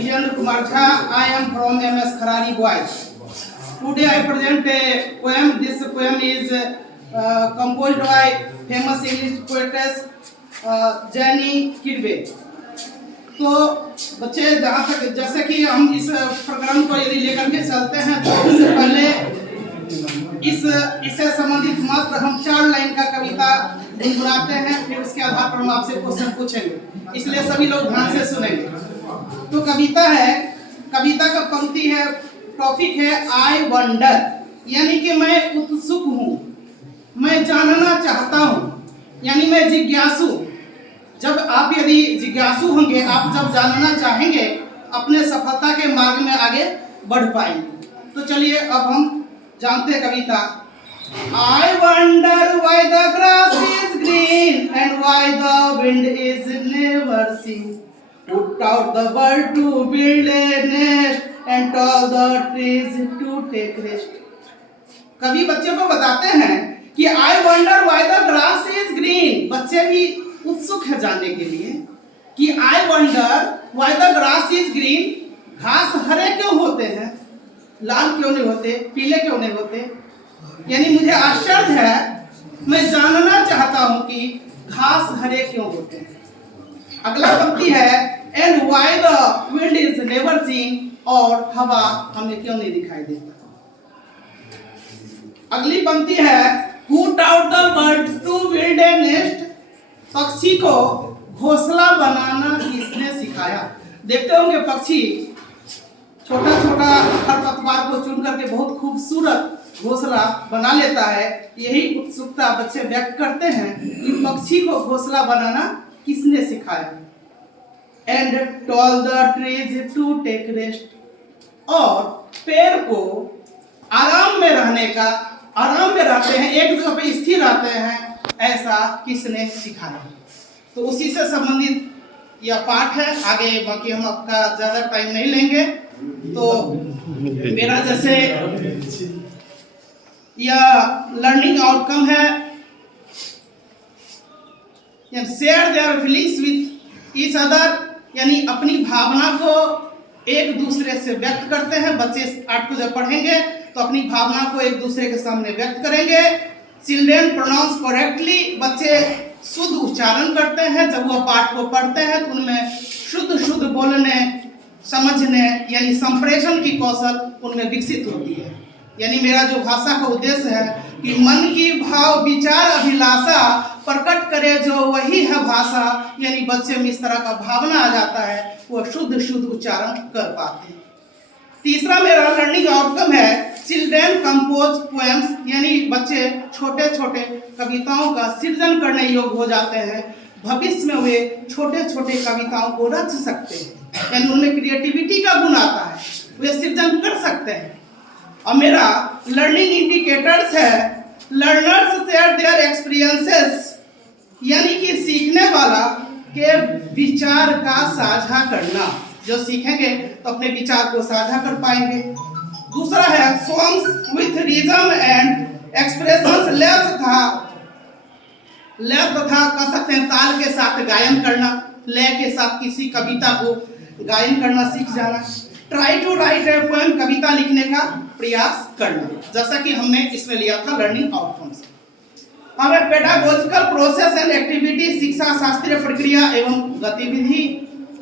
Vijayendra Kumar Jha. I am from MS Kharari Boys. Today I present a poem. This poem is composed by famous English poetess Jenny Kirby. तो बच्चे जहाँ तक जैसे कि हम इस प्रोग्राम को यदि लेकर के चलते हैं तो इससे पहले इससे संबंधित मात्र हम 4 लाइन का कविता गुनगुनाते हैं, फिर उसके आधार पर हम आपसे क्वेश्चन पूछेंगे, इसलिए सभी लोग ध्यान से सुनेंगे। तो कविता है, कविता का पंक्ति है, टॉपिक है आई वंडर, यानी कि मैं उत्सुक हूँ, मैं जानना चाहता हूँ, यानी मैं जिज्ञासु। जब आप यदि जिज्ञासु होंगे, आप जब जानना चाहेंगे, अपने सफलता के मार्ग में आगे बढ़ पाएंगे। तो चलिए अब हम जानते हैं कविता। I wonder why the grass is green and why the wind is never seen. Put out the bird to build a nest and tell the trees to take rest. कभी बच्चे को बताते हैं कि I wonder why the grass is green. बच्चे भी उत्सुक है जानने के लिए कि I wonder why the grass is green. घास हरे क्यों होते हैं, लाल क्यों नहीं होते, पीले क्यों नहीं होते, यानी मुझे आश्चर्य है, मैं जानना चाहता हूं कि घास हरे क्यों होते हैं। अगला पंक्ति है and why the wind is never seen, और हवा हमें क्यों नहीं दिखाई देता। अगली पंक्ति है who taught the bird to build a nest, पक्षी को घोंसला बनाना किसने सिखाया। देखते होंगे पक्षी छोटा छोटा खरपतवार को चुन करके बहुत खूबसूरत घोंसला बना लेता है। यही उत्सुकता बच्चे व्यक्त करते हैं कि पक्षी को घोंसला बनाना किसने सिखाया। And told the trees to take rest, और पेड़ को आराम में रहने का, आराम में रहते हैं, एक जगह पे स्थिर रहते हैं, ऐसा किसने सिखाया। तो उसी से संबंधित यह पाठ है। आगे बाकी हम आपका ज्यादा टाइम नहीं लेंगे। तो मेरा जैसे यह लर्निंग आउटकम है, share their feelings with each other, यानी अपनी भावना को एक दूसरे से व्यक्त करते हैं। बच्चे इस पाठ को जब पढ़ेंगे तो अपनी भावना को एक दूसरे के सामने व्यक्त करेंगे। चिल्ड्रेन प्रोनाउंस करेक्टली, बच्चे शुद्ध उच्चारण करते हैं। जब वो पाठ को पढ़ते हैं तो उनमें शुद्ध बोलने, समझने, यानी संप्रेषण की कौशल उनमें विकसित होती है। यानी मेरा जो भाषा का उद्देश्य है कि मन की भाव विचार अभिलाषा प्रकट करे जो वही है भाषा, यानी बच्चे में इस तरह का भावना आ जाता है, वो शुद्ध उच्चारण कर पाते हैं। तीसरा मेरा लर्निंग आउटकम है चिल्ड्रेन कंपोज पोएम्स, यानी बच्चे छोटे छोटे कविताओं का सृजन करने योग्य हो जाते हैं। भविष्य में वे छोटे छोटे कविताओं को रच सकते हैं, यानी उनमें क्रिएटिविटी का गुण आता है, वे सृजन कर सकते हैं। और मेरा लर्निंग इंडिकेटर्स है लर्नर्स शेयर देयर एक्सपीरियंसेस, यानी कि सीखने वाला के विचार का साझा करना। जो सीखेंगे तो अपने विचार को साझा कर पाएंगे। दूसरा है songs with rhythm and expressions, लय तथा कह सकते हैं ताल के साथ गायन करना, लय के साथ किसी कविता को गायन करना सीख जाना। Try to write a poem, कविता लिखने का प्रयास करना, जैसा कि हमने इसमें लिया था लर्निंग आउटकम्स। हमें पेडागोजिकल प्रोसेस एंड एक्टिविटी, शिक्षा शास्त्रीय प्रक्रिया एवं गतिविधि,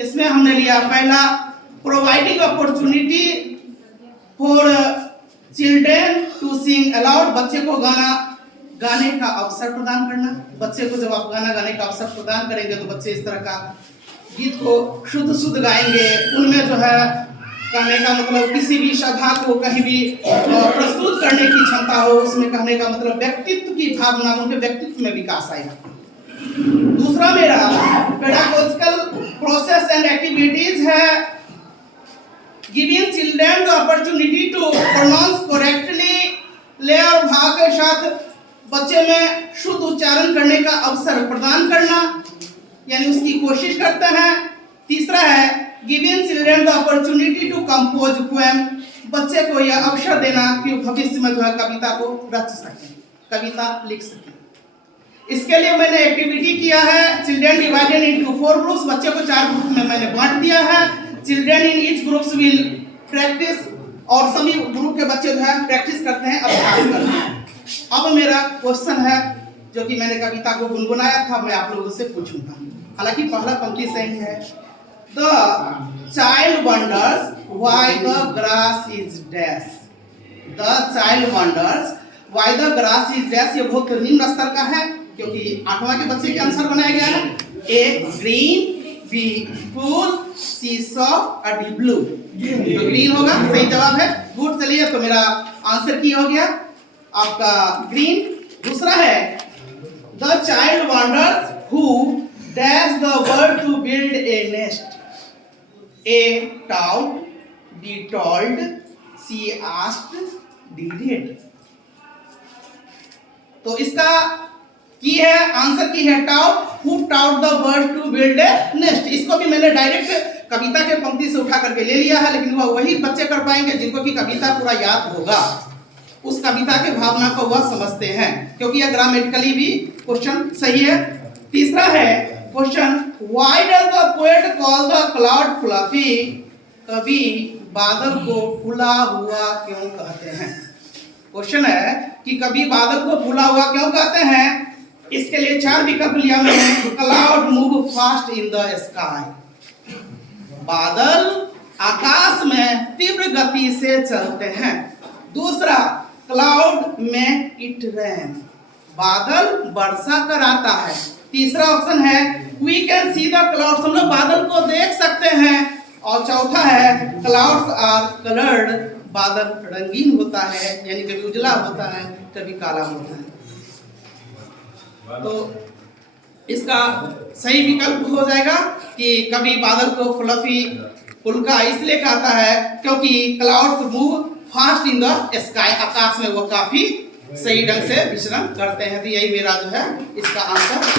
इसमें हमने लिया पहला providing opportunity for children to sing aloud, बच्चे को गाने का अवसर प्रदान करना। बच्चे को जब आप गाना गाने का अवसर प्रदान करेंगे तो बच्चे इस तरह का गीत को शुद्ध गाएंगे। उनमें जो है कहने का मतलब किसी भी सभा को कहीं भी प्रस्तुत करने की क्षमता हो, उसमें कहने का मतलब व्यक्तित्व की भावना, उनके व्यक्तित्व में विकास आएगा। दूसरा मेरा पेडागोजिकल प्रोसेस एंड एक्टिविटीज है giving children the opportunity to pronounce correctly, ले और भाव के साथ बच्चे में शुद्ध उच्चारण करने का अवसर प्रदान करना, यानी उसकी कोशिश करते हैं। तीसरा है giving children the opportunity to compose poem, बच्चे को यह अवसर देना कि भविष्य में जो है कविता को रच सकें, कविता लिख सकें। इसके लिए मैंने एक्टिविटी किया है चिल्ड्रेन डिवाइडेड इनटू 4 ग्रुप्स, बच्चे को 4 ग्रुप में मैंने बांट दिया है। Children in each groups will practice, और सभी ग्रुप के बच्चे जो है प्रैक्टिस करते हैं, अभ्यास करते हैं। अब मेरा क्वेश्चन है जो कि मैंने कविता को गुनगुनाया था, मैं आप लोगों से पूछूंगा। हालांकि पहला पंक्ति सही है। The child wonders why the grass is dash. The child wonders why the grass is dash. ये बहुत निम्न स्तर का है क्योंकि 8वां के बच्चे के आंसर बनाया गया है। ए ग्रीन, बी फूल, सी सॉफ्ट और डी ब्लू। तो ग्रीन होगा, सही जवाब है। गुड, चलिए तो मेरा आंसर की हो गया आपका ग्रीन। दूसरा है the child wonders who dash the bird to build a nest. A taught, B told, C asked, D did. तो इसका की है आंसर की है taught, who taught the bird to build a nest. इसको भी मैंने direct कविता के पंक्ति से उठा करके ले लिया है, लेकिन वह वही बच्चे कर पाएंगे जिनको की कविता पूरा याद होगा, उस कविता के भावना को वह समझते हैं, क्योंकि यह ग्रामेटिकली भी क्वेश्चन सही है। तीसरा है question why does the poet call the cloud fluffy. कवि बादल को फूला हुआ क्यों कहते हैं। क्वेश्चन है कि कभी बादल को फूला हुआ क्यों कहते हैं। इसके लिए 4 विकल्प लिया मैंने। Cloud move fast in the sky. बादल आकाश में तीव्र गति से चलते हैं। दूसरा, क्लाउड में इट रेन। बादल वर्षा कराता है। तीसरा ऑप्शन है we can see the clouds. हम लोग बादल को देख सकते हैं। और चौथा है क्लाउड्स आर कलर्ड। बादल रंगीन होता है, यानी कभी उजला होता है, कभी काला होता है। तो इसका सही विकल्प हो जाएगा कि कभी बादल को फ्लफी फुल्का इसलिए कहता है क्योंकि clouds move fast in the sky. आकाश में वो काफी सही ढंग से विचरण करते हैं। तो यही मेरा जो है इसका आंसर